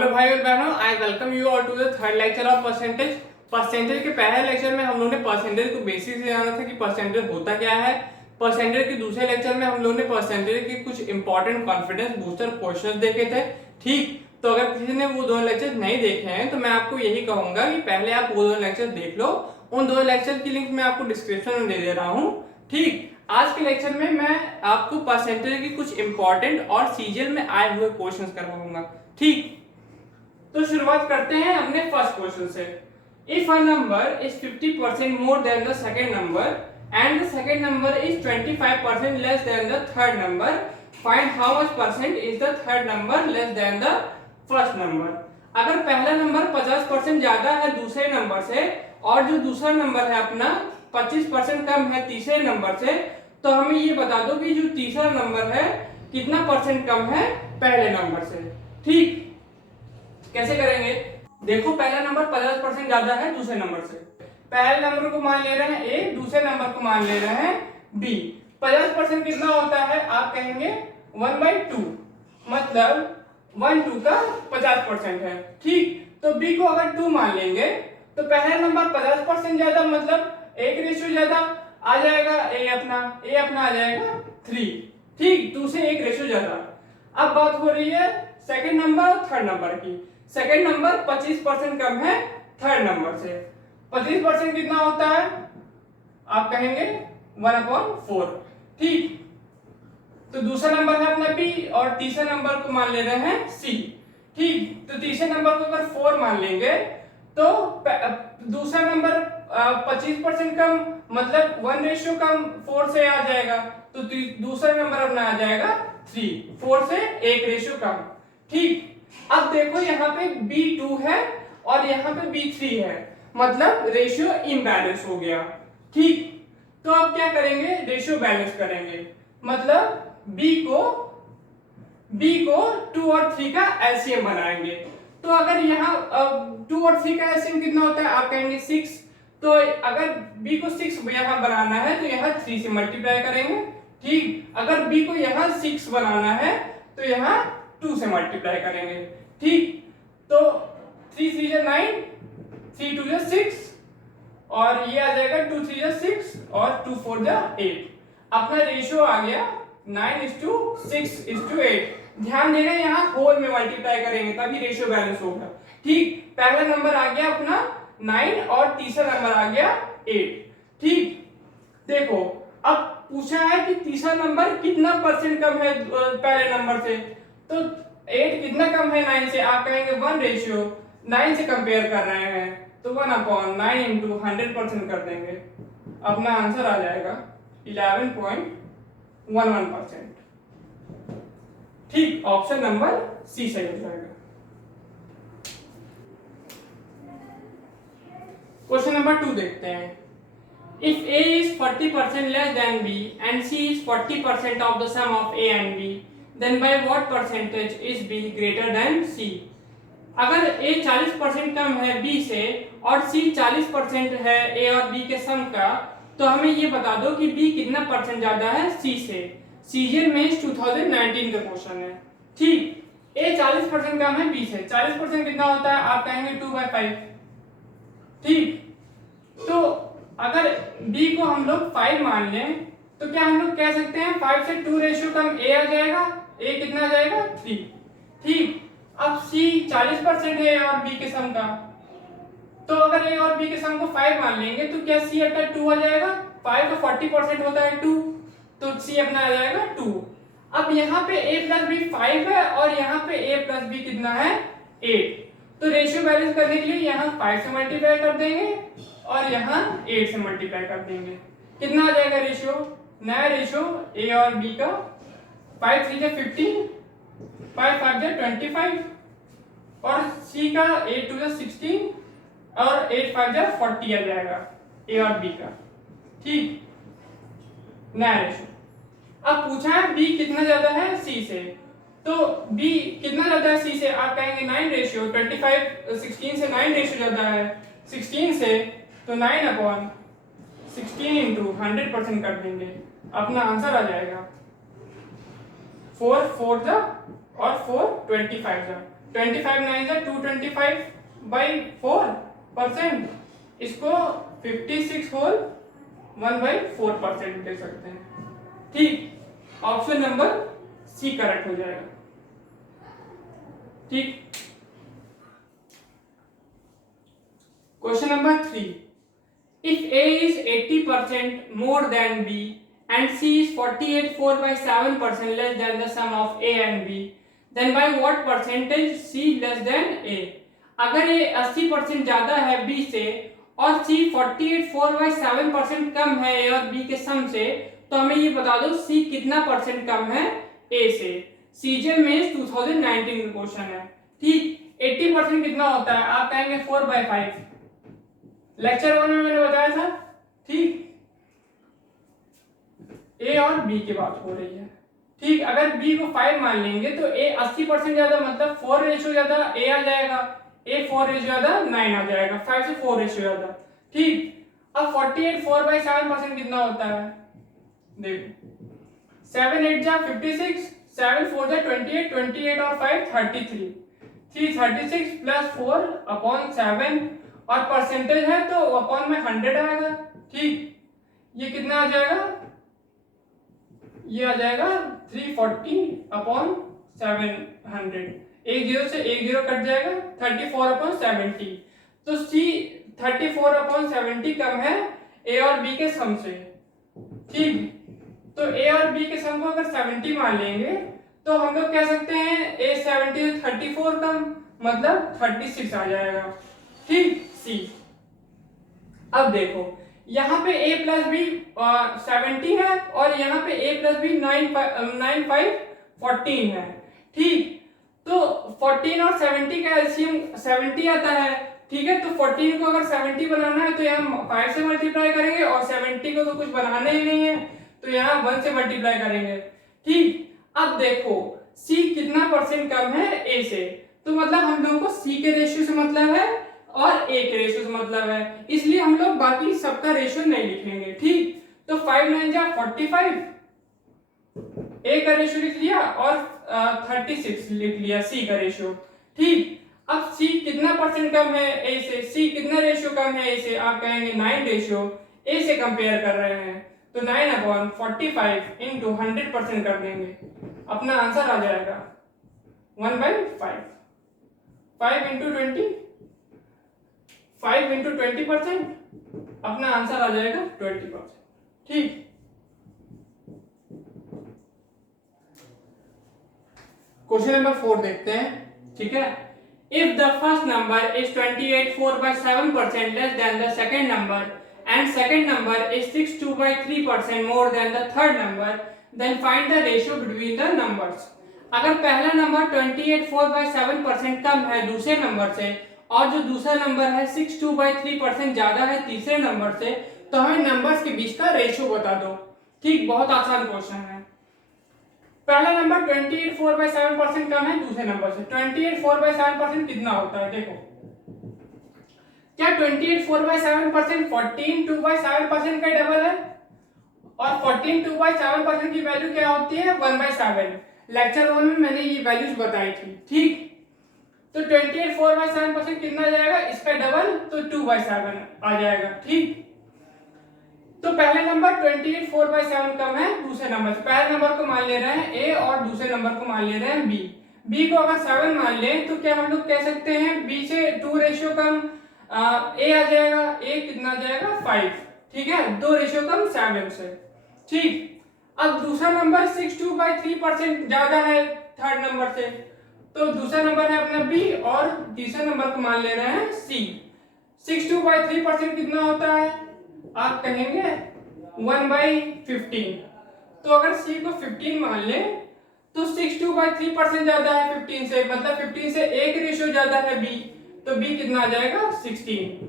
Hello भाई और बहनों, I welcome you all to the third lecture of percentage. Percentage के पहले लेक्चर में हम लोगों ने परसेंटेज को बेसिक से जाना था कि परसेंटेज होता क्या है। परसेंटेज के दूसरे लेक्चर में हम लोगों ने परसेंटेज के कुछ इंपॉर्टेंट कॉन्फिडेंस बूस्टर क्वेश्चंस देखे थे। ठीक, तो अगर किसी ने वो दोनों लेक्चर नहीं देखे हैं तो मैं आपको यही कहूंगा कि पहले आप वो दोनों लेक्चर देख लो। उन दोनों लेक्चर की लिंक मैं आपको डिस्क्रिप्शन में दे दे रहा हूँ। ठीक, आज के लेक्चर में मैं आपको परसेंटेज के कुछ इंपॉर्टेंट और सीरियल में आए हुए क्वेश्चंस करवाऊंगा। ठीक, तो शुरुआत करते हैं अपने फर्स्ट क्वेश्चन से। If a number is 50% more than the second number and the second number is 25% less than the third number, find how much percent is the third number less than the first number. अगर पहला number 50% ज्यादा है दूसरे number से और जो दूसरा number है अपना 25% कम है तीसरे नंबर से, तो हमें ये बता दो कि जो तीसरा नंबर है कितना परसेंट कम है पहले नंबर से। ठीक, कैसे करेंगे? देखो, पहला नंबर 50% ज्यादा है दूसरे नंबर से। पहले नंबर को मान ले रहे हैं ए, दूसरे नंबर को मान ले रहे हैं बी। 50% कितना होता है? आप कहेंगे 1/2, मतलब 1/2 का 50% है। ठीक, तो बी को अगर 2 मान लेंगे तो पहला नंबर 50% ज्यादा मतलब एक रेशियो ज्यादा आ जाएगा, ए अपना आ जाएगा 3। ठीक, 2 से 1 रेशियो ज्यादा। अब बात हो रही है सेकंड नंबर और थर्ड नंबर की। सेकंड नंबर 25% कम है थर्ड नंबर से। 25% कितना होता है? आप कहेंगे 1/4। ठीक, तो दूसरा नंबर है अपना बी और तीसरे नंबर को मान ले रहे हैं सी। ठीक, तो तीसरे नंबर को अगर 4 मान लेंगे तो दूसरा नंबर 25% कम मतलब 1 रेशियो कम 4 से आ जाएगा, तो दूसरा नंबर अपना आ जाएगा 3, 4 से 1 रेशियो कम। ठीक, अब देखो यहाँ पे B2 है और यहाँ पे B3 है, मतलब रेशियो इम्बैलेंस हो गया। ठीक, तो अब क्या करेंगे? रेशियो बैलेंस करेंगे, मतलब B को 2 और 3 का एलसीएम बनाएंगे। तो अगर यहाँ 2 और 3 का एलसीएम कितना होता है? आप कहेंगे 6। तो अगर B को 6 यहाँ बनाना है तो यहाँ 3 से मल्टीप्लाई करेंगे। ठीक, अगर B को यहाँ 6 बनाना है तो यहाँ 2 से मल्टीप्लाई करेंगे। ठीक, तो 3 3 जा 9, 3 2 जा 6 और ये आ जाएगा 2 3 जा 6 और 2 4 जा 8। अपना रेशियो आ गया 9:6:8। ध्यान देना, यहाँ होल में मल्टीप्लाई करेंगे तभी रेशियो बैलेंस होगा। ठीक, पहला नंबर आ गया अपना 9 और तीसरा नंबर आ गया 8। ठीक, देखो अब पूछा है कि तीसरा नंबर कितना परसेंट कम है पहले नंबर से, तो 8 कितना कम है 9 से? आप कहेंगे 1:9 से कंपेयर कर रहे हैं तो 1/9 इंटू 100% कर देंगे, अपना आंसर आ जाएगा 11.11%। ठीक, ऑप्शन नंबर सी सही हो जाएगा। क्वेश्चन नंबर 2 देखते हैं। If A is 40% less than B and C is 40% of the sum of A and B, then by what percentage is B greater than C? अगर A 40% कम है B से और C 40% है A और B के सम का, तो हमें ये बता दो कि B कितना परसेंट ज्यादा है C से। सीजीएल मेंस 2019 का क्वेश्चन है। ठीक, A 40% कम है B से। 40% कितना होता है? आप कहेंगे 2/5। ठीक, तो अगर B को हम लोग 5 मान लें तो क्या हम लोग कह सकते हैं 5 से 2 रेशियो कम A आ जाएगा। A कितना आ जाएगा? 3। ठीक, अब C 40% है A और B के सम का, तो अगर A और B के सम को 5 मान लेंगे तो क्या C अपना 2 आ जाएगा? 5 का 40% होता है 2, तो C अपना आ जाएगा 2। अब यहाँ पे A प्लस B 5 है और यहाँ पे A प्लस B कितना है? 8। तो रेशियो बैलेंस करने के लिए यहाँ 5 से मल्टीप्लाई कर देंगे और यहाँ 8 से मल्टीप्लाई कर देंगे। कितना आ जाएगा रेशियो? नया रेशियो A और B का 5 3 जा 15, 5 5 जा 25 और C का 8 2 जा 16 और 8 5 जा 40 आ जाएगा A और B का। ठीक, नया रेशियो। अब पूछा है B कितना ज्यादा है C से, तो B कितना ज्यादा है C से? आप कहेंगे 9 रेशियो 25 16 से 9 रेशियो ज्यादा है 16 से, तो 9/16 इंटू 100% कर देंगे, अपना आंसर आ जाएगा 4 4 जा और 4 25 जा 25 9 से 225/4%, इसको 56 होल 1/4% दे सकते हैं। ठीक, ऑप्शन नंबर सी करेक्ट हो जाएगा। ठीक, question number 3, if A is 80% more than B and C is 48.4/7% less than the sum of A and B, then by what percentage C less than A? अगर ये 80% ज्यादा है B से और C 48.4/7% कम है A और B के सम से, तो हमें ये बता दो C कितना परसेंट कम है A से। सीजे में 2019 का क्वेश्चन है। ठीक, 80% कितना होता है? आप कहेंगे 4/5, लेक्चर 1 में मैंने बताया था। ठीक, ए और बी की बात हो रही है। ठीक, अगर बी को 5 मान लेंगे तो ए 80% ज्यादा, मतलब 4 रेशियो ज्यादा ए आ जाएगा, ए 4 रेशियो ज्यादा 9 आ जाएगा, 5 से 4 रेशियो ज्यादा। ठीक, अब 48.4/7% कितना होता है? देखो, 7 8 जा 56, 7 4 जा 28, 28 और 5 33, 36 प्लस 4/7 और परसेंटेज है तो अपॉन में 100 आएगा। ठीक, ये कितना आ जाएगा? ये आ जाएगा 340/700, एक जीरो से एक जीरो कट जाएगा, 34/70। तो सी 34/70 कम है ए और बी के सम से। ठीक, तो ए और बी के सम को अगर 70 मान लेंगे तो हम लोग कह सकते हैं ए 70 से 34 कम, मतलब 36 आ जाएगा। ठीक, सी। अब देखो, यहाँ पे a प्लस बी 70 है और यहाँ पे a प्लस बी 9 5 14 है। ठीक, तो 14 और 70 का एलसीएम 70 आता है। ठीक है, तो 14 को अगर 70 बनाना है तो यहाँ 5 से मल्टीप्लाई करेंगे और 70 को तो कुछ बनाना ही नहीं है तो यहाँ 1 से मल्टीप्लाई करेंगे। ठीक, अब देखो c कितना परसेंट कम है a से, तो मतलब हम लोगों को c के रेशियो से मतलब है और a के रेशियो से मतलब है, इसलिए हम लोग बाकी सबका रेशियो नहीं लिखेंगे। ठीक, तो 5 9 जा 45, a का रेशियो लिख लिया और 36 लिख लिया c का रेशियो। ठीक, अब c कितना परसेंट कम है a से, c कितना रेशियो कम है a से? आप कहेंगे 9 रेशियो a से कंपेयर कर रहे हैं तो 9/45 इंटू 100% कर देंगे, अपना आंसर आ जाएगा 1/5। 5 इंटू 20, 5 इंटू 20%, अपना आंसर आ जाएगा 20%। ठीक, क्वेश्चन नंबर 4 देखते हैं। ठीक है, if the first number is 28.4/7% less than the second number and second number is 62/3% more than the third number, then find the ratio between the numbers। अगर पहला number 28.4/7% कम है दूसरे नंबर से और जो दूसरा नंबर है 62/3% ज्यादा है तीसरे नंबर से, तो हमें नंबर्स के बीच का रेशियो बता दो। ठीक, बहुत आसान क्वेश्चन है। पहला नंबर 28.4/7% कम है दूसरे नंबर से, 28.4/7% कितना होता है? देखो, क्या 28.4/7% 14.2/7% का डबल है और 14.2/7% की वैल्यू क्या होती है? 1/7। लेक्चर 1 में मैंने ये वैल्यूज बताई थी। ठीक, तो 28.4/7% कितना आ जाएगा? इसका डबल, तो 2/7 आ जाएगा। ठीक, तो पहले नंबर 28.4/7 कम है दूसरे नंबर से, पहले नंबर को मान ले रहे हैं a और दूसरे नंबर को मान ले रहे हैं b। b को अगर 7 मान ले तो क्या हम लोग कह सकते हैं b से 2 रेशियो कम a आ जाएगा, a कितना आ जाएगा? 5। ठीक है, 2 रेशियो कम 7 से। ठीक, अब दूसरा नंबर 62/3% ज्यादा है थर्ड नंबर से, तो दूसरा नंबर है अपना b और तीसरे नंबर को मान ले रहे हैं c। 62/3% कितना होता है? आप कहेंगे 1/15। तो अगर c को 15 मान ले तो 62/3% ज्यादा है 15 से, मतलब 15 से एक रेशियो ज्यादा है b, तो b कितना आ जाएगा? 16।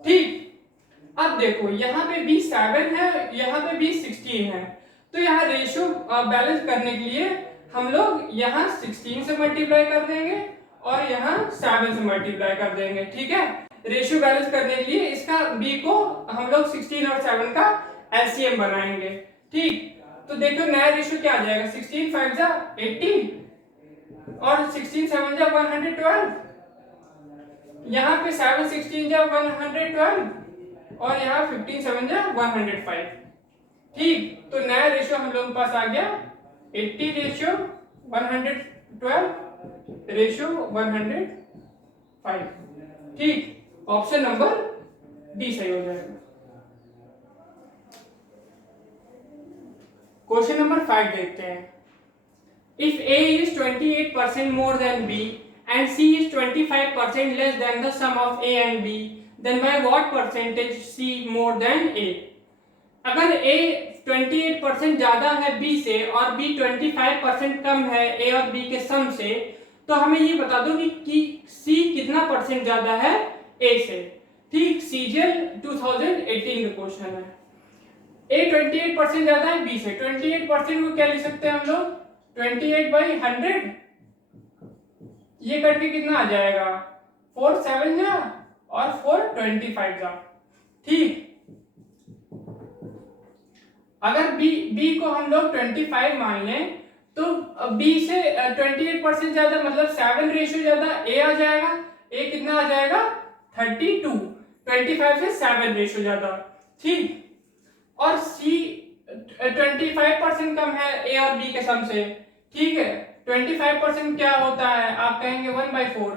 ठीक, अब देखो यहाँ पे b 7 है, यहाँ पे b 16 है, तो यहाँ रेशियो बैलेंस करने के लिए हम लोग यहाँ 16 से मल्टीप्लाई कर देंगे और यहाँ 7 से मल्टीप्लाई कर देंगे। ठीक है, रेशियो बैलेंस करने के लिए इसका b को हम लोग 16 और 7 का एलसीएम बनाएंगे। ठीक, तो देखो नया रेशियो क्या आ जाएगा? 16 5 जा 18, और 16 7 जा 112, यहाँ पे 7 16 जा 112 और यहाँ 15 7 जा 105। ठीक, तो नया रेशियो हम लोगों के पास आ गया 80 रेशियो 112 रेशियो 105। ठीक, ऑप्शन नंबर डी सही हो जाएगा। क्वेश्चन नंबर 5 देखते हैं। If A is 28% more than B and C is 25% less than the sum of A and B, then by what percentage C more than A? अगर A 28% ज्यादा है B से और B 25% कम है A और B के सम से, तो हमें ये बता दो कि C कितना परसेंट ज्यादा है A से। ठीक, CGL 2018 का क्वेश्चन है। A 28% ज्यादा है B से, 28% को क्या लिख सकते हैं हम लोग 28/100, ये करके कितना आ जाएगा 4 7 जा और 4 25 जा। ठीक, अगर B को हम लोग 25 मान लें तो B से 28% ज्यादा मतलब 7 रेशियो ज्यादा A आ जाएगा। A कितना आ जाएगा 32, 25 से 7 रेशियो ज्यादा। ठीक, और C 25% कम है A और B के सम से। ठीक है, 25% क्या होता है आप कहेंगे 1/4।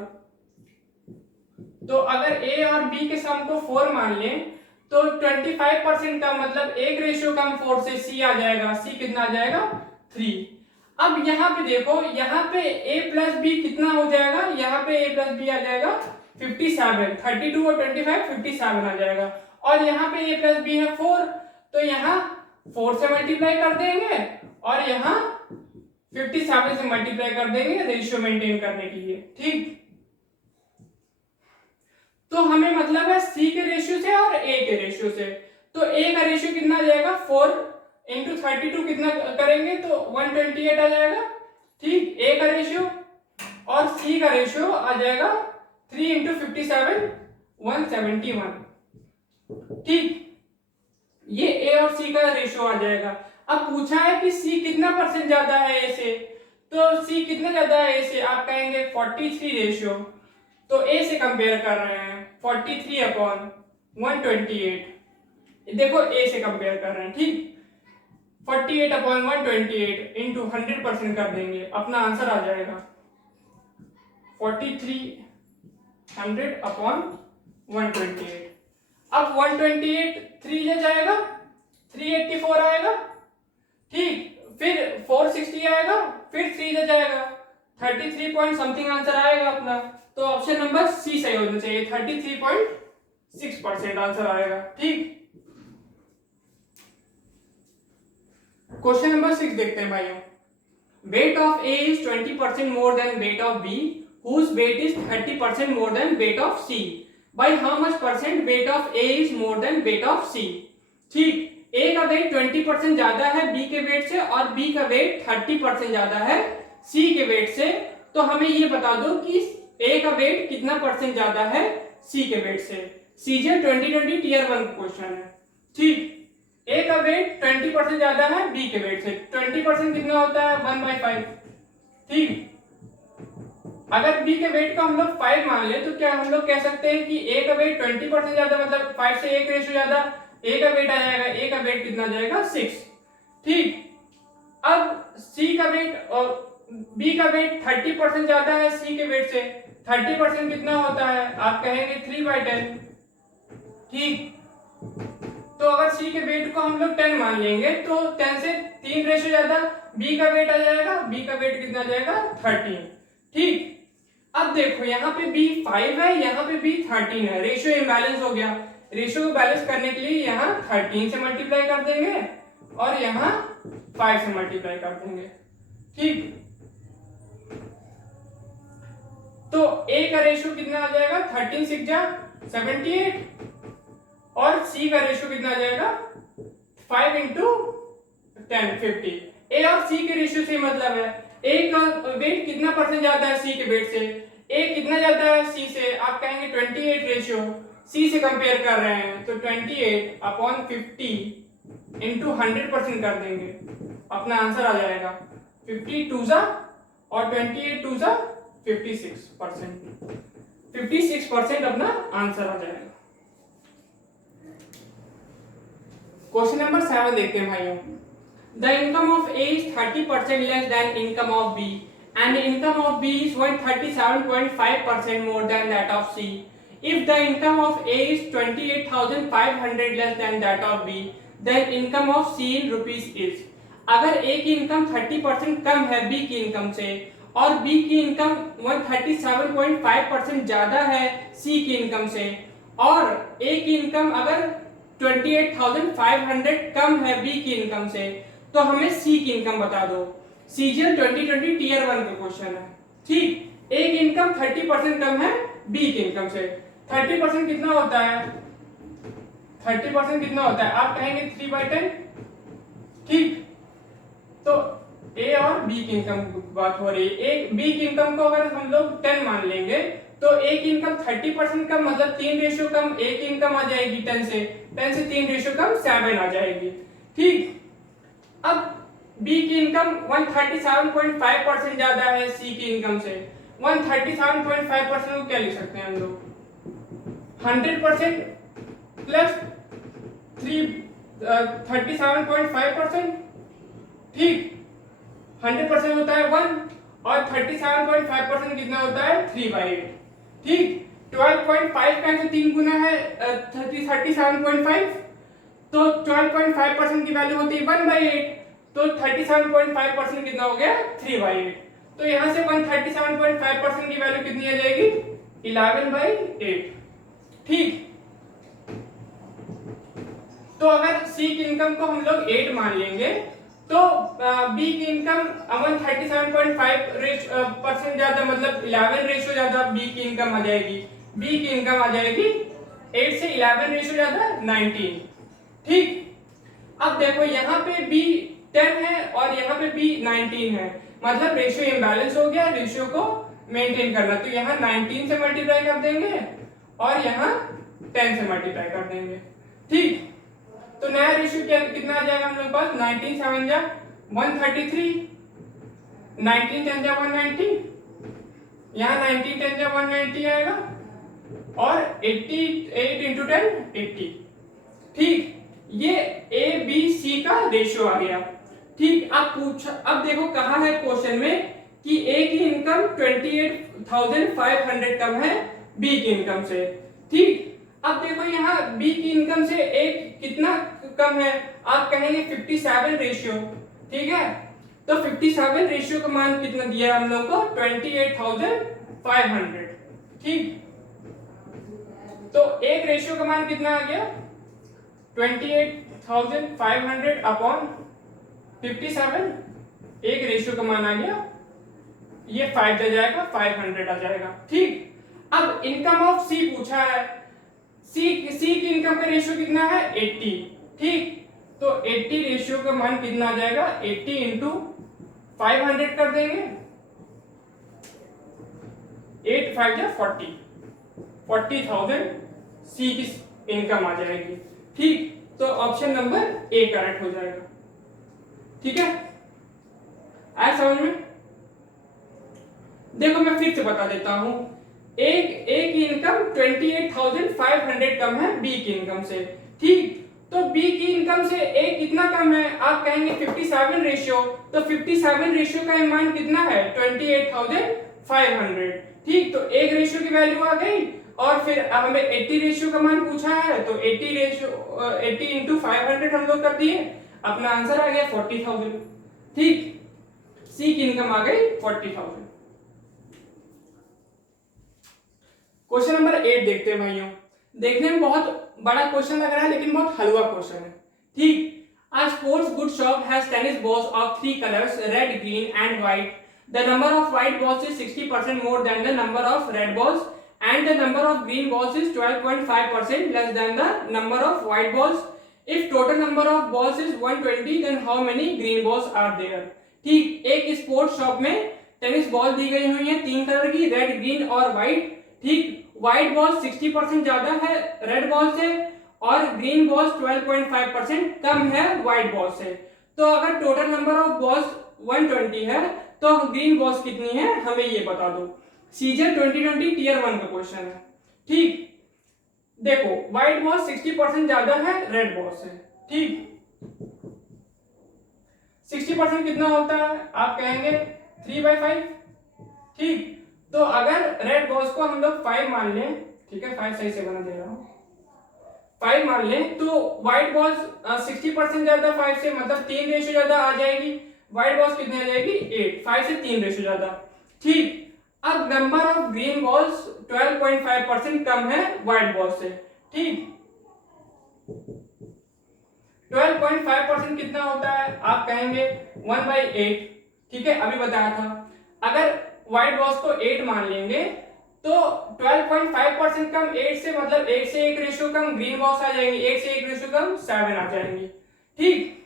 तो अगर A और B के सम को 4 मान लें तो 25% कम मतलब एक रेशियो कम 4 से C आ जाएगा। C कितना आ जाएगा 3। अब यहाँ पे देखो, यहाँ पे A प्लस B कितना हो जाएगा, यहाँ पे A प्लस B आ जाएगा 57, 32 और 25 57 आ जाएगा। और यहाँ पे A प्लस B है 4, तो यहाँ 4 से मल्टीप्लाई कर देंगे और यहाँ 57 से मल्टीप्लाई कर देंगे रेशियो मेंटेन करने के लिए। ठीक, तो हमें मतलब है C के रेशियो से और A के रेशियो से। तो A का रेशियो कितना आ जाएगा 4 इंटू 32 कितना करेंगे तो 128 आ जाएगा। ठीक, A का रेशियो और C का रेशियो आ जाएगा 3 इंटू 57 171। ठीक, ये A और C का रेशियो आ जाएगा। अब पूछा है कि C कितना परसेंट ज्यादा है A से, तो C कितना ज्यादा है A से आप कहेंगे 43 रेशियो। तो A से कंपेयर कर रहे हैं 43/128, देखो A से कंपेयर कर रहे हैं। ठीक, 48/128 इंटू 100% कर देंगे, अपना आंसर आ जाएगा 4300/128। अब 128 3 ले जाएगा 384 आएगा। ठीक, फिर 460 आएगा, फिर 3 ले जाएगा 33 पॉइंट समथिंग आंसर आएगा अपना। तो ऑप्शन नंबर सी सही होना चाहिए, 33.6% आंसर आएगा। ठीक, क्वेश्चन नंबर 6 देखते हैं भाइयों। Weight of A is 20% more than weight of B, whose weight is 30% more than weight of C. By how much percent weight of A is more than weight of C? ठीक, A का wait 20% ज्यादा है B के wait से और B का wait 30% ज्यादा है C के वेट से। तो हमें ये बता दो कि A का वेट कितना परसेंट ज्यादा है C के वेट से। CGL 2020 टीयर 1 क्वेश्चन है। ठीक, A का वेट 20% ज्यादा है B के वेट से। 20% कितना होता है 1/5। ठीक, अगर B के वेट को हम लोग 5 मान ले तो क्या हम लोग कह सकते हैं कि A का वेट 20% ज्यादा मतलब 5 से 1 रेशियो ज्यादा A का वेट आ जाएगा। A का वेट कितना जाएगा 6। ठीक, अब C का वेट और B का वेट 30% ज्यादा है C के वेट से। 30% कितना होता है आप कहेंगे 3/10। ठीक, तो अगर C के वेट को हम लोग 10 मान लेंगे तो 10 से 3 रेशियो ज्यादा B का वेट आ जाएगा। B का वेट कितना जाएगा 13। ठीक, अब देखो यहाँ पे B 5 है, यहाँ पे B 13 है, रेशियो इम्बैलेंस हो गया। रेशियो को बैलेंस करने के लिए यहाँ 13 से मल्टीप्लाई कर देंगे और यहाँ 5 से मल्टीप्लाई कर देंगे। ठीक, तो A का रेशियो कितना आ जाएगा 13 6 जा 78 और C का रेशियो कितना आ जाएगा 5 इंटू 10 50। A और C के रेशियो से मतलब है A का वेट कितना परसेंट ज्यादा है C के वेट से। A कितना ज्यादा है C से आप कहेंगे 28 रेशियो। C से कंपेयर कर रहे हैं तो 28/50 इंटू 100% कर देंगे, अपना आंसर आ जाएगा 52 जा और 28 टू सा 56%। 56% अपना आंसर आ जाएगा। क्वेश्चन नंबर 7 देखते हैं भाइयों। The income of A is 30% less than income of B and the income of B is 137.5% more than that of C. If the income of A is 28,500 less than that of B, then income of C in rupees is. अगर A की income 30% कम है B की income से और B की income 137.5% ज्यादा है C की इनकम से, और A की इनकम अगर 28,500 कम है B की इनकम से, तो हमें C की इनकम बता दो। सीजीएल 2020 टीयर 1 का क्वेश्चन है। ठीक, ए की इनकम 30% कम है बी की इनकम से। 30% कितना होता है? 30% कितना होता है? आप कहेंगे 3/10। ठीक, तो ए और बी की इनकम की बात हो रही है। ए बी की इनकम को अगर हम लोग 10 मान लेंगे तो ए की इनकम 30% कम, मतलब 3 रेशियो कम ए की इनकम आ जाएगी 10 से 3 रेशियो कम 7 आ जाएगी। ठीक, अब बी की इनकम 137.5% ज्यादा है सी की इनकम से। 137.5% को क्या लिख सकते हैं हम लोग? 100% प्लस 37.5%। ठीक, 100% होता है 1 और 37.5% कितना होता है? 3/8। ठीक, 12.5 का 3 गुना है 37.5, तो 12.5% की वैल्यू होती है 1/8, तो 37.5% कितना हो गया? 3/8। तो यहां से 137.5% की वैल्यू कितनी आ जाएगी? 11/8। ठीक, तो अगर सी की इनकम को हम लोग 8 मान लेंगे तो बी की इनकम 137.5% ज्यादा, मतलब 11 रेशियो ज्यादा बी की इनकम आ जाएगी। बी की इनकम आ जाएगी 8 से 11 रेशियो ज्यादा 19। ठीक, अब देखो यहाँ पे बी 10 है और यहाँ पे बी 19 है, मतलब रेशियो इम्बैलेंस हो गया। रेशियो को मेंटेन करना, तो यहाँ 19 से मल्टीप्लाई कर देंगे और यहाँ 10 से मल्टीप्लाई कर देंगे। ठीक, तो नया रेशियो क्या कितना आ जाएगा हम लोग पास? 19 7 जा 133, 19 10 जा 190, यहाँ 19 10 जा 190 आएगा और 88 इंटू 10 80। ठीक, ये ए बी सी का रेशियो आ गया। ठीक, अब देखो कहा है क्वेश्चन में कि ए की इनकम 28,500 कम है बी की इनकम से। ठीक, अब देखो यहाँ बी की इनकम से ए कितना कम है? आप कहेंगे 57 रेशियो। ठीक है, तो 57 रेशियो का मान कितना दिया हम लोग को? 28,500। ठीक, तो एक रेशियो का मान कितना आ गया? 28,500 अपॉन 57। एक रेशियो का मान आ गया, ये 5 आ जाएगा, 500 आ जाएगा। ठीक, अब इनकम ऑफ सी पूछा है। सी की इनकम का रेशियो कितना है? 80। ठीक, तो 80 रेशियो का मान कितना आ जाएगा? 80 इंटू 500 कर देंगे, 8 5 जा 40, 40,000 सी की इनकम आ जाएगी। ठीक, तो ऑप्शन नंबर ए करेक्ट हो जाएगा। ठीक है, आया समझ में? देखो मैं फिर से बता देता हूं, एक ए की इनकम 28,500 कम है बी की इनकम से। ठीक, तो बी की इनकम से ए कितना कम है? आप कहेंगे 57 रेशियो, तो 57 रेशियो का मान कितना है? 28,500। ठीक, तो एक रेशियो की वैल्यू आ गई और फिर हमें 80 रेशियो का मान पूछा है, तो 80 इंटू 500 हम लोग कर दिए, अपना आंसर आ गया 40,000। ठीक, सी की इनकम आ गई 40,000। क्वेश्चन नंबर 8 देखते हैं भाइयों। देखने में बहुत बड़ा क्वेश्चन लग रहा है लेकिन बहुत हलवा क्वेश्चन है। ठीक, a sports goods shop has tennis balls of 3 colors red, green and white. The number of white balls is 60% more than the number of red balls and the number of green balls is 12.5% less than the number of white balls. If total number of balls is 120 then how many green balls are there? ठीक, एक sports shop में tennis ball दी गई हुई है 3 colour की, red, green और white. ठीक, white ball 60% ज्यादा है रेड बॉल से और ग्रीन बॉल्स 12.5% कम है व्हाइट बॉल से। तो अगर टोटल नंबर ऑफ बॉल्स 120 है तो तो ग्रीन बॉल्स कितनी है हमें ये बता दो। सीजन 2020 टीयर 1 का क्वेश्चन है। ठीक, देखो व्हाइट बॉल 60% ज्यादा है रेड बॉल से। ठीक, 60% कितना होता है आप कहेंगे 3/5। ठीक, तो अगर रेड बॉल्स को हम लोग 5 मान लें, ठीक है 5 सही से बना दे रहा हूं, 5 मान लें, तो व्हाइट बॉल्स 60% ज्यादा 5 से, मतलब 3 रेशियो ज्यादा आ जाएगी। व्हाइट बॉल्स कितनी आ जाएगी 8, 5 से 3 रेशियो ज्यादा। ठीक, अब नंबर ऑफ ग्रीन बॉल्स 12.5% कम है व्हाइट बॉल से। ठीक, 12.5% कितना होता है आप कहेंगे 1/8। ठीक है, अभी बताया था। अगर व्हाइट बॉल्स को 8 मान लेंगे तो 12.5% कम 8 से, मतलब 8 से 1 रेशियो कम ग्रीन बॉल्स आ जाएंगी, 8 से 1 रेशियो कम 7 आ जाएंगी। ठीक,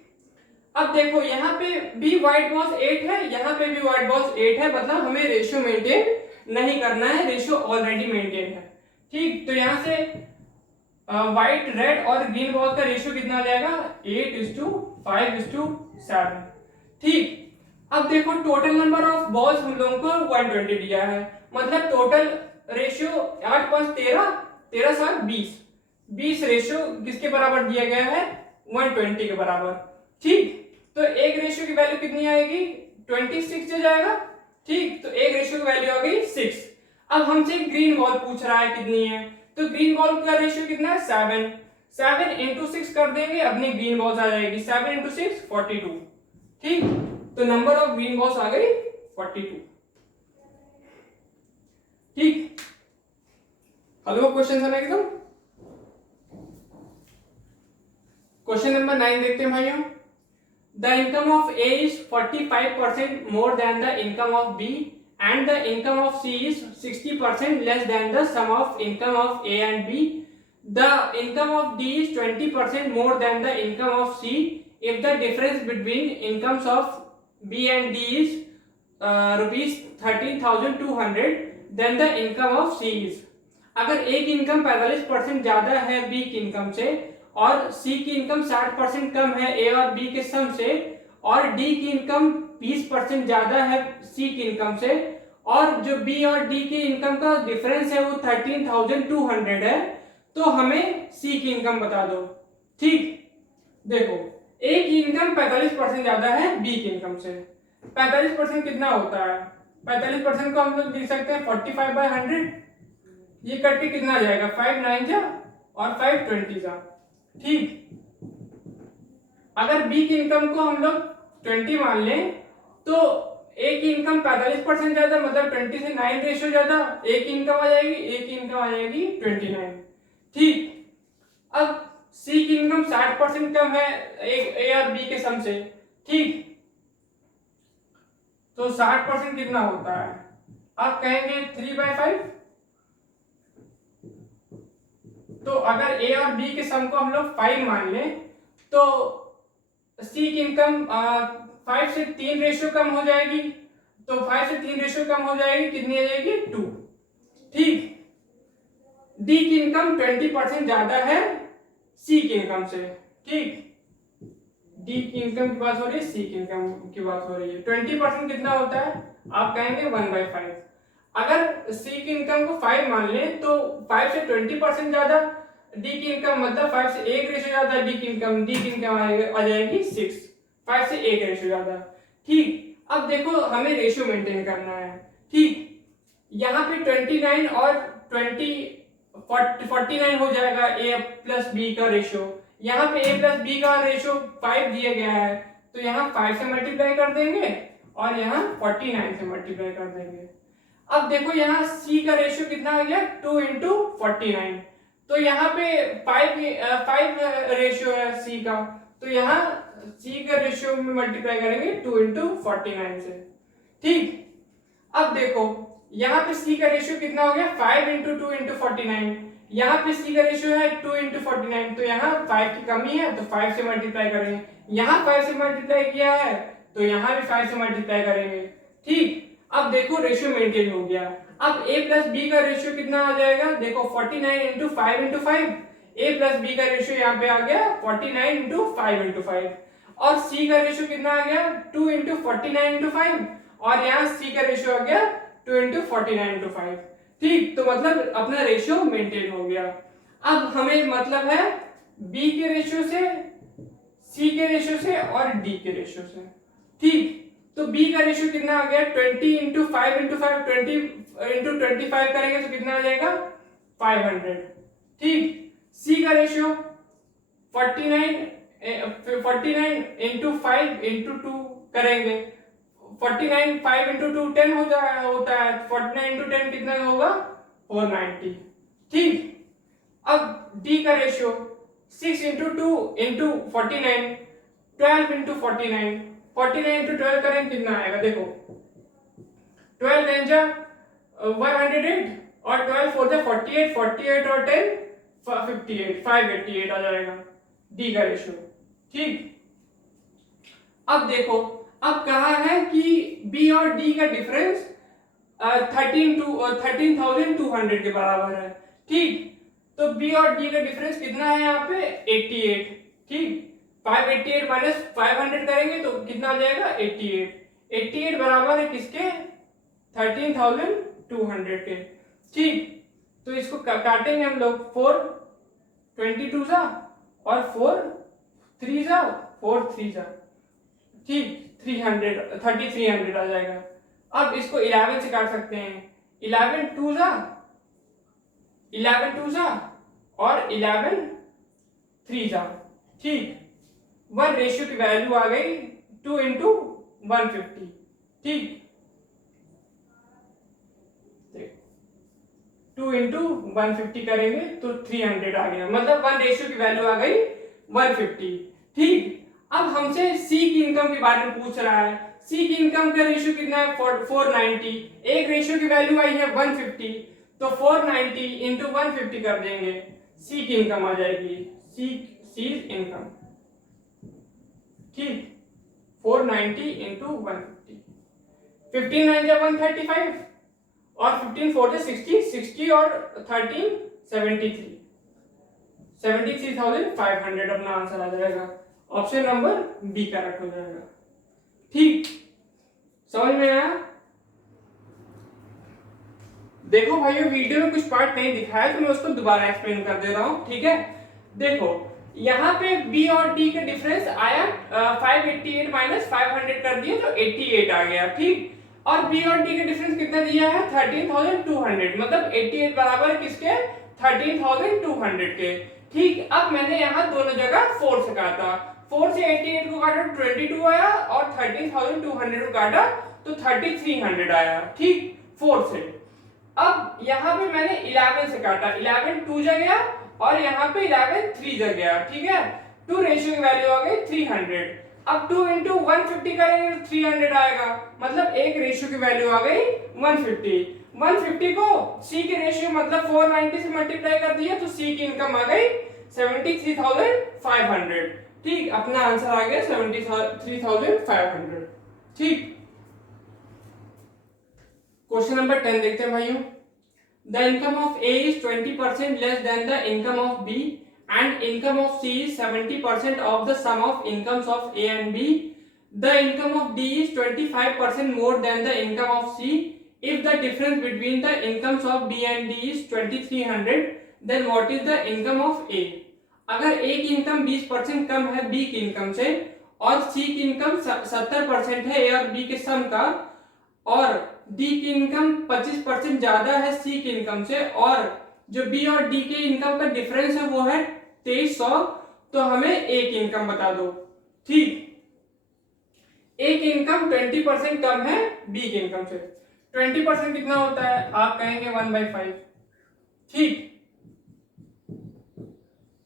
अब देखो यहाँ पे भी व्हाइट बॉल्स 8 है, यहाँ पे भी व्हाइट बॉल्स 8 है, मतलब हमें रेशियो मेंटेन नहीं करना है, रेशियो ऑलरेडी मेंटेन है। ठीक, तो यहाँ से व्हाइट रेड और ग्रीन बॉल का रेशियो कितना आ जाएगा 8:5:7। ठीक, अब देखो टोटल नंबर ऑफ बॉल्स हम लोगों को 120 दिया है, मतलब टोटल रेशियो 8 5 13, 13 7 20, 20 रेशियो किसके बराबर दिया गया है 120 के बराबर। ठीक, तो एक रेशियो की वैल्यू कितनी आएगी 26 से जाएगा। ठीक, तो एक रेशियो की वैल्यू आ गई 6। अब हमसे ग्रीन बॉल पूछ रहा है कितनी है, तो ग्रीन बॉल का रेशियो कितना है 7, 7 into 6 कर देंगे, अपनी ग्रीन बॉल्स आ जाएगी 7 into 6 42। ठीक, तो नंबर ऑफ ग्रीन बॉल्स आ गई 42। ठीक, हेलो क्वेश्चन है ना एकदम। क्वेश्चन नंबर 9 देखते हैं भाइयों। The income of A is 45% more than the income of B and the income of C is 60% less than the sum of income of A and B. The income of D is 20% more than the income of C. If the difference between incomes of B and D is rupees 13,200, then the income of C is. अगर A की income 45% ज्यादा है B की income से और C की income 60% कम है A और B के सम से, और D की इनकम 20% ज्यादा है C की इनकम से, और जो B और D की इनकम का डिफरेंस है वो 13,200 है, तो हमें C की इनकम बता दो। ठीक, देखो A की इनकम 45% ज्यादा है B की इनकम से। 45% कितना होता है 45% को हम लोग लिख सकते हैं 45/100। ये कट के कितना आ जाएगा 5 9 जा और 5 20 जा। ठीक, अगर B की इनकम को हम लोग 20 मान लें तो A की इनकम 45% ज्यादा, मतलब 20 से 9 रेशियो ज्यादा A की इनकम आ जाएगी, A की इनकम आ जाएगी 29। ठीक, अब C की इनकम 60% कम है A और B के सम से। ठीक, तो 60% कितना होता है आप कहेंगे 3/5। तो अगर A और B के सम को हम लोग 5 मान लें तो C की इनकम 5 से 3 रेशियो कम हो जाएगी, तो 5 से 3 रेशियो कम हो जाएगी, कितनी आ जाएगी 2। ठीक, D की इनकम 20% ज्यादा है C की इनकम से। ठीक, D की इनकम की बात हो रही है, C की इनकम की बात हो रही है। 20% कितना होता है आप कहेंगे 1/5। अगर C की इनकम को 5 मान लें तो 5 से 20% ज्यादा D की इनकम, मतलब 5 से 1 रेशियो ज्यादा D की इनकम आ जाएगी 6, 5 से 1 रेशियो ज्यादा। ठीक, अब देखो हमें रेशियो मेंटेन करना है। ठीक, यहाँ पे 29 और 49 हो जाएगा A प्लस B का रेशियो। यहाँ पे A प्लस B का रेशियो 5 दिया गया है, तो यहाँ 5 से मल्टीप्लाई कर देंगे और यहाँ 49 से मल्टीप्लाई कर देंगे। अब देखो यहाँ C का रेशियो कितना आ गया 2 into 49, तो यहाँ पे 5 रेशियो है C का, तो यहाँ C का रेशियो में मल्टीप्लाई करेंगे 2 into 49 से। ठीक, अब देखो यहाँ पे C का रेशियो कितना हो गया 5 into 2 into 49, यहाँ पे C का रेशियो है 2 into 49, तो यहाँ 5 की कमी है तो 5 से मल्टीप्लाई करेंगे, यहाँ 5 से मल्टीप्लाई किया है तो यहाँ भी 5 से मल्टीप्लाई करेंगे। ठीक, अब देखो रेशियो मेंटेन हो गया। अब A प्लस B का रेशियो कितना आ जाएगा, देखो 49 into 5 into 5, A plus B का रेशियो यहाँ पे आ गया 49 into 5 into 5, और C का रेशियो कितना आ गया 2 into 49 into 5, और यहाँ सी का रेशियो आ गया 2 इंटू 49:5। ठीक, तो मतलब अपना रेशियो मेंटेन हो गया। अब हमें मतलब है बी के रेशियो से, सी के रेशियो से और डी के रेशियो से। ठीक, तो बी का रेशियो कितना आ गया 20 इंटू 5 इंटू 5, 20 इंटू 25 करेंगे तो कितना आ जाएगा 500। ठीक, सी का रेशियो 49 इंटू 5 इंटू 2 करेंगे, 49 5 इंटू 2 10 होता है, 49 इंटू 10 कितना होगा 490। ठीक, अब डी का ratio 6 into 2 into 49, 12 into 49, 49 into 12 करेंगे कितना आएगा, देखो 12 रेंजा 108 और 12 4 जा 48, 48 और 10 58, 588 आ जाएगा डी का रेशियो। ठीक, अब देखो, अब कहा है कि बी और डी का डिफरेंस 13,200 के बराबर है। ठीक, तो बी और डी का डिफरेंस कितना है यहाँ पे 88। ठीक, 588 माइनस 500 करेंगे तो कितना आ जाएगा 88। 88 बराबर है किसके 13,200 के। ठीक, तो इसको काटेंगे हम लोग, 4 22 जा और 4 3 जा 4 3 जा। ठीक, 3300 आ जाएगा। अब इसको 11 से काट सकते हैं, 11 2 जा और 11 3 जा। ठीक, 1 रेशियो की वैल्यू आ गई 2 इंटू 150। ठीक, 2 इंटू 150 करेंगे तो 300 आ गया, मतलब 1 रेशियो की वैल्यू आ गई 150। ठीक, अब हमसे सी की इनकम के बारे में पूछ रहा है। सी की इनकम का रेशियो कितना है 490, एक रेशियो की वैल्यू आई है 150, तो 490 इंटू 150 कर देंगे, सी की इनकम आ जाएगी, सी इनकम। ठीक, 490 इंटू 150, 15 9 जा 135 और 15 4 जा 60, 60 और 13 73,500 अपना आंसर आ जाएगा। ऑप्शन नंबर बी करेक्ट हो जाएगा। ठीक, समझ में आया? देखो भाइयों, वीडियो में कुछ पार्ट नहीं दिखाया तो मैं उसको दोबारा एक्सप्लेन कर दे रहा हूं। ठीक है, देखो यहाँ पे बी और डी का डिफरेंस आया 588 माइनस 500 कर दिया तो 88 आ गया। ठीक, और बी और डी का डिफरेंस कितना दिया है 13,200, मतलब 88 बराबर किसके 13,200 के। ठीक, अब मैंने यहाँ दोनों जगह 4 से काटा, 4 से 88 को काटा 22 आया और 13,200 को काटा तो 3,300 आया। ठीक, 4 से। अब यहाँ पे मैंने 11 से काटा, 11 2 जा गया और यहाँ पे 11 3 जा गया। ठीक है, 2 रेशियो की वैल्यू आ गई 300। अब 2 इंटू 150 करेंगे तो 300 आएगा, मतलब एक रेशियो की वैल्यू आ गई 150। 150 को सी के रेशियो मतलब 490 से मल्टीप्लाई कर दिया तो सी की इनकम आ गई 73,500। ठीक, अपना आंसर आ गया 73,500। ठीक, क्वेश्चन नंबर 10 देखते हैं भाइयों। The income of A is 20% less than the income of B and income of C is 70% of the sum of incomes of A and B. The income of D is 25% more than the income of C. If the difference between the incomes of B and D is 2300, then what is the income of A? अगर A की income 20% कम है B की income से और C की income 70% है A और B के सम का, और D की इनकम 25% ज्यादा है C की इनकम से, और जो B और D के इनकम का डिफरेंस है वो है 2300, तो हमें A की इनकम बता दो। ठीक, A की इनकम 20% कम है B की इनकम से। 20% कितना होता है, आप कहेंगे 1/5। ठीक,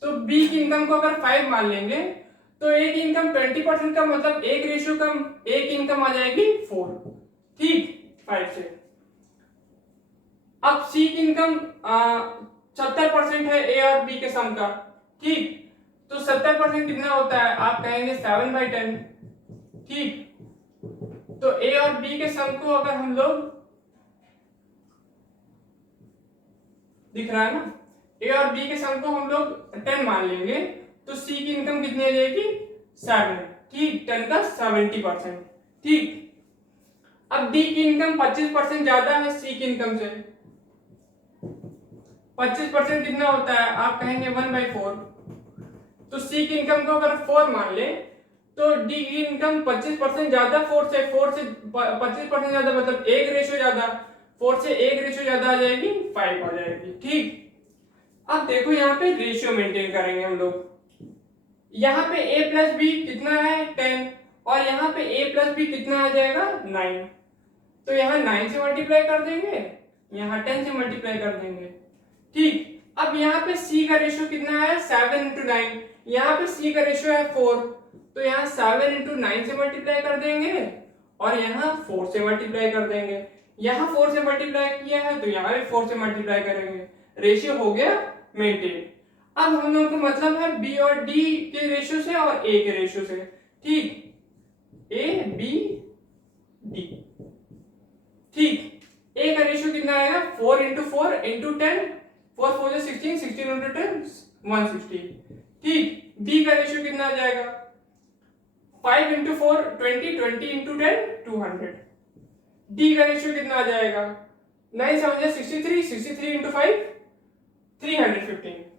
तो B की इनकम को अगर 5 मान लेंगे तो A की इनकम 20% कम, मतलब एक रेशियो कम, A की इनकम आ जाएगी 4। ठीक, 5 से। अब C की इनकम 70% है A और B के सम का। ठीक, तो 70% कितना होता है, आप कहेंगे 7/10। ठीक, तो A और B के सम को अगर हम लोग, दिख रहा है ना, A और B के सम को हम लोग 10 मान लेंगे तो C की इनकम कितनी आ जाएगी 7। ठीक, 10 का 70%। ठीक, अब डी की इनकम 25% ज्यादा है सी की इनकम से। 25% कितना होता है, आप कहेंगे 1/4। तो सी की इनकम को अगर 4 मान ले तो डी की इनकम 25% ज्यादा 4 से 25% ज्यादा मतलब 1 रेशो ज्यादा, 4 से 1 रेशो ज्यादा आ जाएगी 5 आ जाएगी। ठीक, अब देखो यहाँ पे रेशियो मेंटेन करेंगे हम लोग। यहाँ पे a प्लस बी कितना है 10 और यहाँ पे a प्लस बी कितना आ जाएगा 9। तो यहाँ 9 से मल्टीप्लाई कर देंगे, यहाँ 10 से मल्टीप्लाई कर देंगे। ठीक, अब यहाँ पे c का रेशियो कितना है 7/9, यहाँ पे c का रेशियो है 4, तो यहाँ 7/9 से मल्टीप्लाई कर देंगे और यहाँ 4 से मल्टीप्लाई कर देंगे। यहाँ 4 से मल्टीप्लाई किया है तो यहाँ भी 4 से मल्टीप्लाई करेंगे, रेशियो हो गया मेंटेन। अब हम लोगों को मतलब है बी और डी के रेशियो से और ए के रेशियो से। ठीक, ए बी डी। ठीक, ए का रेशियो कितना आएगा 4 × 4 × 10, 4 4 16, 16 × 10 160। ठीक, बी का रेशियो कितना आ जाएगा 5 × 4 20, 20 × 10 200। डी का रेशियो कितना आ जाएगा 9 7 63, 63 × 5 315।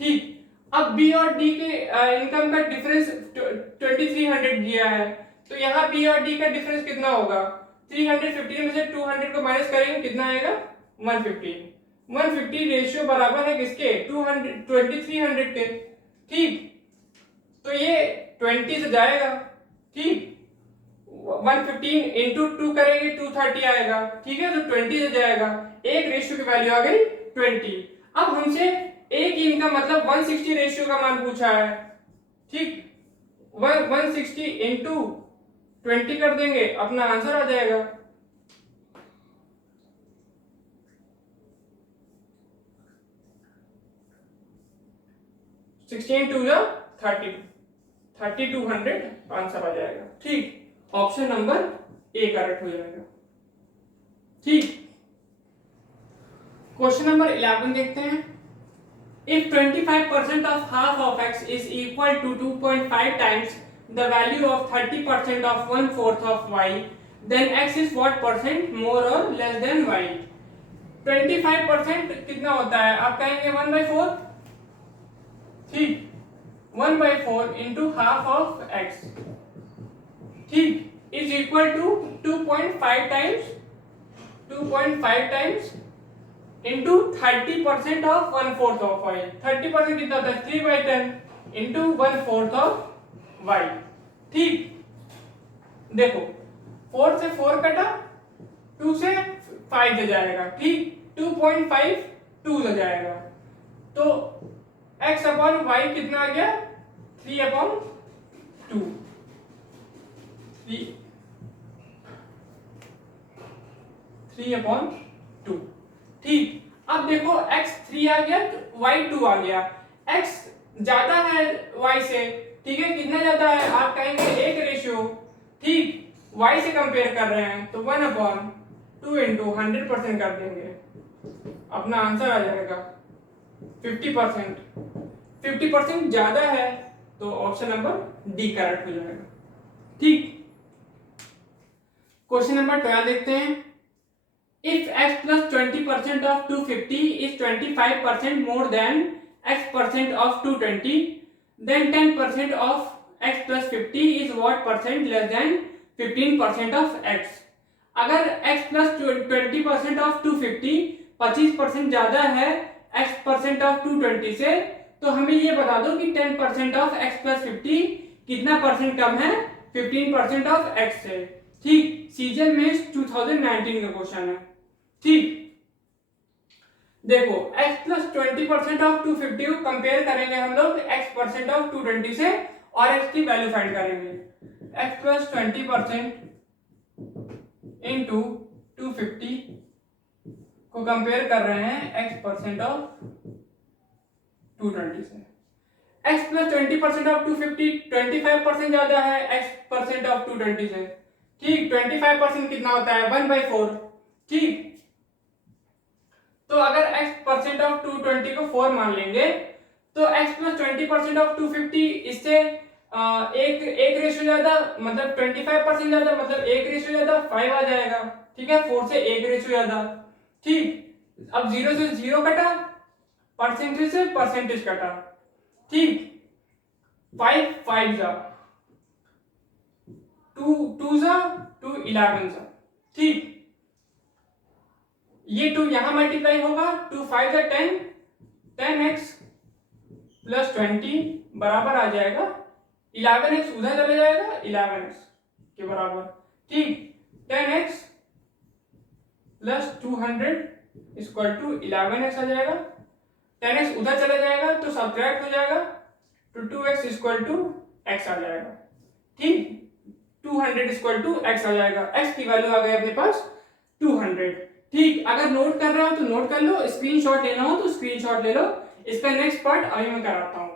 ठीक, अब बी और डी के इनकम का डिफरेंस 2300 दिया है, तो यहाँ बी और डी का डिफरेंस कितना होगा 315 में से 200 को माइनस करेंगे कितना आएगा 150। 150 रेशियो बराबर है किसके 2300 के। ठीक, तो ये 20 से जाएगा। ठीक, 115 इंटू 2 करेंगे 230 आएगा। ठीक है, तो 20 से जाएगा, एक रेशियो की वैल्यू आ गई 20। अब हमसे ए की इनकम मतलब 160 रेशियो का मान पूछा है। ठीक, 160 इंटू 20 कर देंगे, अपना आंसर आ जाएगा। सिक्सटीन 2 जा 30, 3200 आंसर आ जाएगा। ठीक, ऑप्शन नंबर ए करेक्ट हो जाएगा। ठीक, क्वेश्चन नंबर 11 देखते हैं। If 25% of half of x is equal to 2.5 times the value of 30% of 1/4 of y, then x is what percent more or less than y? 25% कितना होता है, आप कहेंगे 1/4। ठीक, 1/4 into half of x, ठीक, is equal to 2.5 times into 30% of 1/4 of y। 30% कितना होता है 3/10 into 1/4 of y। ठीक, देखो 4 से 4 कटा, 2 से 5 से जाएगा। ठीक, 2.5 2 से जाएगा, तो x अपॉन y कितना आ गया 3/2। 3/2। ठीक, अब देखो x 3 आ गया तो y 2 आ गया। x ज्यादा है y से, ठीक है, कितना ज्यादा है, आप कहेंगे एक रेशियो। ठीक, y से कंपेयर कर रहे हैं तो 1/2 इंटू 100% कर देंगे, अपना आंसर आ जाएगा 50%। 50% ज्यादा है तो ऑप्शन नंबर डी करेक्ट हो जाएगा। ठीक, क्वेश्चन नंबर 12 देखते हैं। If x plus 20% of 250 is 25% more than x% of 220, then 10% of x plus 50 is what percent less than 15% of x? अगर x plus 20% of 250 25% ज्यादा है x% of 220 से, तो हमें ये बता दो कि 10% of x plus 50 कितना परसेंट कम है 15% of x से। ठीक, सीजन में 2019 का क्वेश्चन है। ठीक, देखो x प्लस 20% ऑफ 250 को कंपेयर करेंगे हम लोग x% ऑफ 220 से और x की वैल्यू फाइंड करेंगे। x प्लस 20% इंटू 250 को कंपेयर कर रहे हैं x% ऑफ 220 से। x प्लस 20% ऑफ 250 25% ज्यादा है x% ऑफ 220 से। ठीक, 25% कितना होता है 1/4। ठीक, तो अगर x% ऑफ 220 को 4 मान लेंगे तो x प्लस 20% ऑफ 250, इससे एक रेशियो ज्यादा मतलब 25% ज्यादा, मतलब एक रेशियो ज्यादा 5 आ जाएगा। ठीक है, 4 से एक रेशियो ज्यादा। ठीक, अब 0 से 0 कटा, परसेंटेज से परसेंटेज कटा। ठीक, 5 5 जा, 2 2 जा, 2 11 जा। ठीक, ये 2 यहां मल्टीप्लाई होगा, 2 5 जा 10, 10x प्लस 20 बराबर आ जाएगा 11x, उधर चले जाएगा 11x के बराबर। ठीक, 10x plus 200 equal to 11x आ जाएगा। 10x उधर चला जाएगा तो सब्ट्रैक्ट हो जाएगा, तो 2x इक्वल टू x आ जाएगा। ठीक, 200 इक्वल टू x आ जाएगा। x की वैल्यू आ गई अपने पास 200। ठीक, अगर नोट कर रहे हो तो नोट कर लो, स्क्रीनशॉट लेना हो तो स्क्रीनशॉट ले लो। इसका नेक्स्ट पार्ट अभी मैं कराता हूं।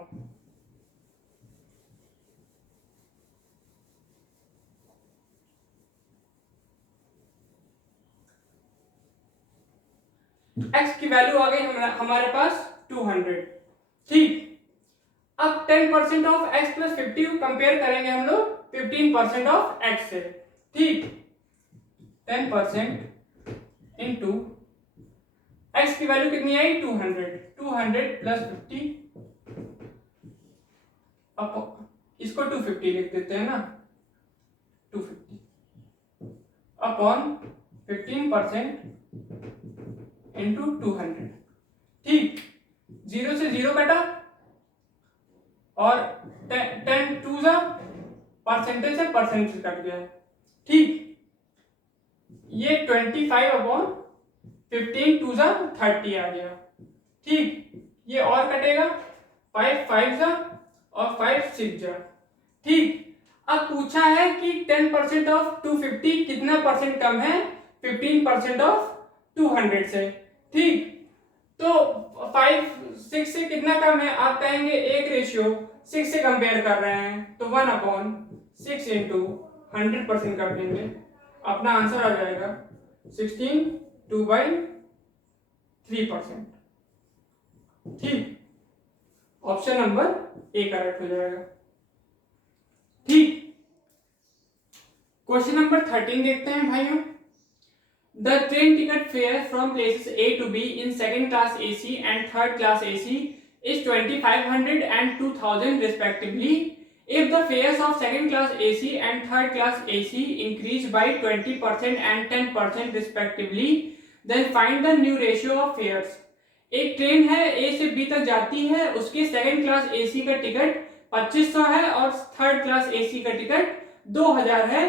x की वैल्यू आ गई हमारे पास 200। ठीक, अब 10% ऑफ x प्लस 50 कंपेयर करेंगे हम लोग 15% ऑफ x से। ठीक, 10% इंटू x की वैल्यू कितनी आई 200, 200 प्लस 50, अब इसको 250 लिख देते हैं ना, 250 अपॉन 15% इंटू 200। ठीक, 0 से 0 कटा और 10 2 जा, परसेंटेज से परसेंटेज कट गया। ठीक, ये 25 अपॉन 15 2 जा 30 आ गया। ठीक, ये और कटेगा, 5 5 जा और 5 6 जा। ठीक, अब पूछा है कि 10% ऑफ 250 कितना परसेंट कम है 15% ऑफ 200 से। ठीक, तो 5 6 से कितना कम है, आप कहेंगे एक रेशियो 6 से कंपेयर कर रहे हैं तो 1/6 इंटू 100% कर देंगे, अपना आंसर आ जाएगा 16 2/3%। ठीक, ऑप्शन नंबर ए करेक्ट हो जाएगा। ठीक, क्वेश्चन नंबर 13 देखते हैं भाइयों। The train ticket fare from places A to B in second class AC and third class AC is 2500 and 2000 respectively. If the fares of second class AC and third class AC increase by 20% and 10% respectively, then find the new ratio of fares. एक train है A से B तक जाती है, उसके second class AC का ticket 2500 है और थर्ड क्लास AC का टिकट 2000 है।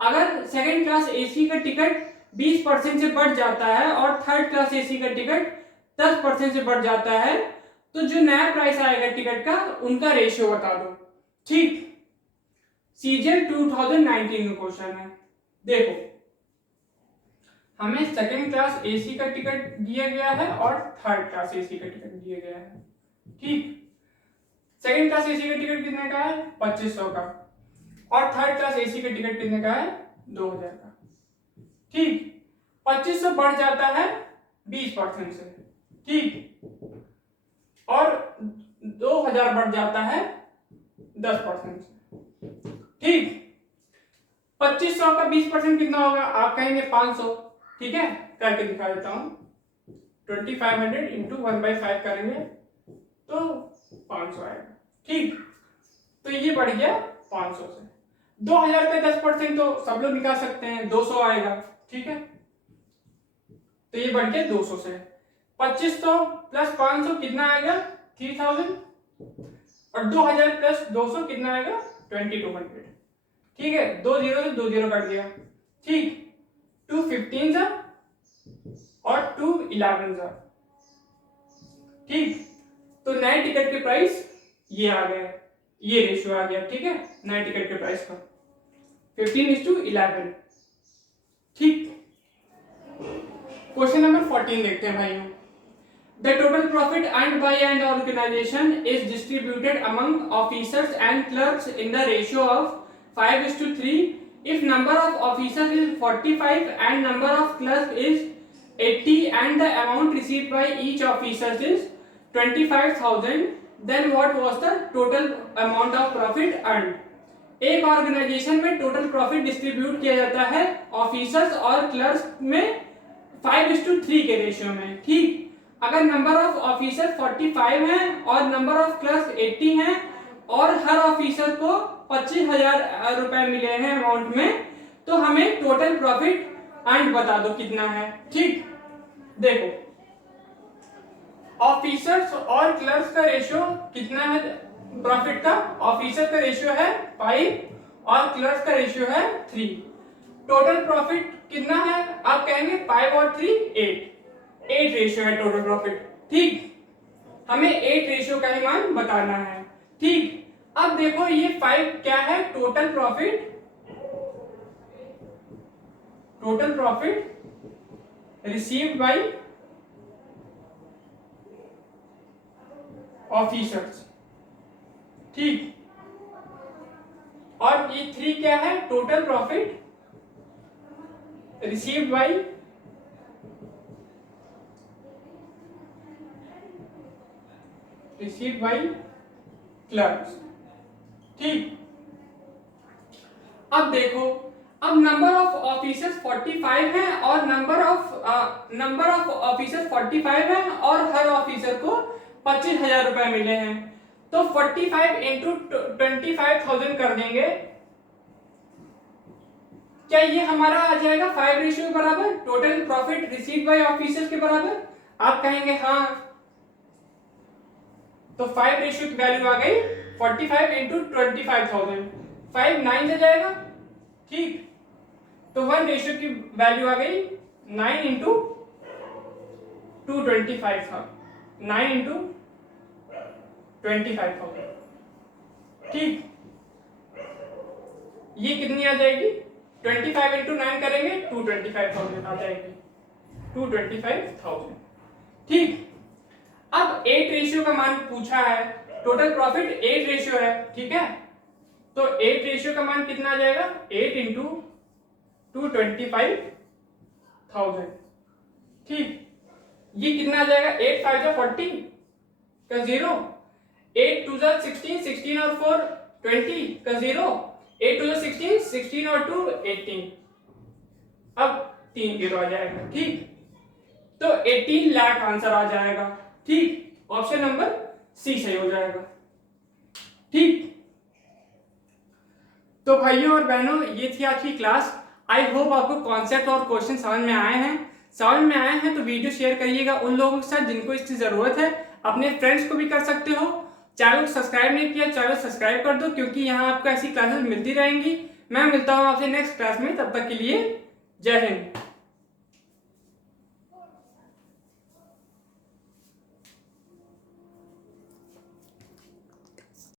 अगर सेकंड क्लास AC का टिकट 20% से बढ़ जाता है और थर्ड क्लास एसी का टिकट 10% से बढ़ जाता है तो जो नया प्राइस आएगा टिकट का उनका रेशियो बता दो। ठीक, सीजीएल 2019 का क्वेश्चन है। देखो, हमें सेकंड क्लास एसी का टिकट दिया गया है और थर्ड क्लास एसी का टिकट दिया गया है। ठीक, सेकंड क्लास एसी का टिकट कितने का है 2500 का और थर्ड क्लास एसी का टिकट कितने का है 2000 का। ठीक, 2500 बढ़ जाता है 20% से। ठीक, और 2000 बढ़ जाता है 10% से। ठीक, 2500 का 20% कितना होगा, आप कहेंगे 500। ठीक है, करके दिखा देता हूं, 2500 इंटू 1/5 करेंगे तो 500 आएगा। ठीक, तो ये बढ़ गया 500 से। 2000 का 10% तो सब लोग निकाल सकते हैं, 200 आएगा। ठीक है, तो ये बढ़ गया 200 से। 2500 प्लस 500 कितना आएगा 3000 और 2000 प्लस 200 कितना आएगा 2200। ठीक है, 2 0 से 2 0 कट गया। ठीक, 2 15 जा और 2 11 जा। ठीक, तो नए टिकट के प्राइस ये आ गए, ये रेशियो आ गया। ठीक है, नए टिकट के प्राइस का 15:11। ठीक, क्वेश्चन नंबर 14 देखते हैं भाइयों। The total profit earned by an organization is distributed among officers and clerks in the ratio of 5:3 if number of officers is 45 and number of clerks is 80 and the amount received by each officer is 25,000, then what was the total amount of profit earn. एक organisation में total profit distribute किया जाता है officers और clerks में 5:3 के ratio में। ठीक, अगर नंबर ऑफ ऑफिसर 45 हैं और नंबर ऑफ क्लर्क्स 80 हैं और हर ऑफिसर को 25,000 रुपए मिले हैं अमाउंट में, तो हमें टोटल प्रॉफिट अर्न बता दो कितना है। ठीक, देखो ऑफिसर्स और क्लर्क्स का रेशियो कितना है प्रॉफिट का? ऑफिसर का रेशियो है 5 और क्लर्क्स का रेशियो है 3। टोटल प्रॉफिट कितना है? आप कहेंगे 5 और 3 8 रेशियो है टोटल प्रॉफिट। ठीक, हमें 8 रेशियो का ही मान बताना है। ठीक, अब देखो ये 5 क्या है? Total profit received by officers. ठीक, और ये 3 क्या है? Total profit received by clerks. ठीक, अब देखो, अब नंबर ऑफ ऑफिसर्स 45 है और नंबर ऑफ ऑफिसर्स 45 है और हर ऑफिसर को 25,000 रुपए मिले हैं, तो 45 इंटू 25,000 कर देंगे। क्या ये हमारा आ जाएगा 5 रेशियो के बराबर, total profit received by officers के बराबर? आप कहेंगे हाँ, तो 5 रेशियो की वैल्यू आ गई 45 इंटू 25,000, 5 9 से जाएगा। ठीक, तो 1 रेशियो की वैल्यू आ गई 9 इंटू 225,000, 9 इंटू 25,000। ठीक, ये कितनी आ जाएगी? 25 इंटू 9 करेंगे 225,000 आ जाएगी, 225,000। ठीक, अब 8 रेशियो का मान पूछा है, टोटल प्रॉफिट 8 रेशियो है। ठीक है, तो 8 रेशियो का मान कितना आ जाएगा? 8 इंटू 225,000। ठीक, ये कितना आ जाएगा? 8 5 40 का 0, 8 2 16, 16 और 4 20 का 0, 8 2 16, 16 और 2 18, अब 3 0 आ जाएगा। ठीक, तो 18 लाख आंसर आ जाएगा। ठीक, ऑप्शन नंबर सी सही हो जाएगा। ठीक, तो भाइयों और बहनों, ये थी आज की क्लास। आई होप आपको कॉन्सेप्ट और क्वेश्चन समझ में आए हैं। तो वीडियो शेयर करिएगा उन लोगों के साथ जिनको इसकी जरूरत है। अपने फ्रेंड्स को भी कर सकते हो। चैनल को सब्सक्राइब नहीं किया, चैनल सब्सक्राइब कर दो, क्योंकि यहाँ आपको ऐसी क्लासेस मिलती रहेंगी। मैं मिलता हूँ आपसे नेक्स्ट क्लास में, तब तक के लिए जय हिंद।